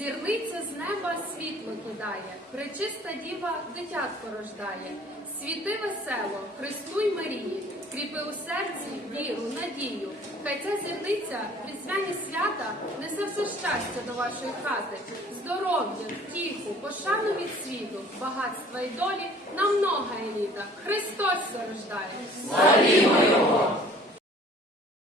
Зірниця з неба світло кидає, пречиста діва дитятко рождає. Світи весело, Христу й Марії, кріпи у серці віру, надію. Хай ця зірниця, різдвяні свята, несе все щастя до вашої хати, здоров'я, втіху, пошану від світу, багатства й долі на много літа. Христос зарождає. рождає.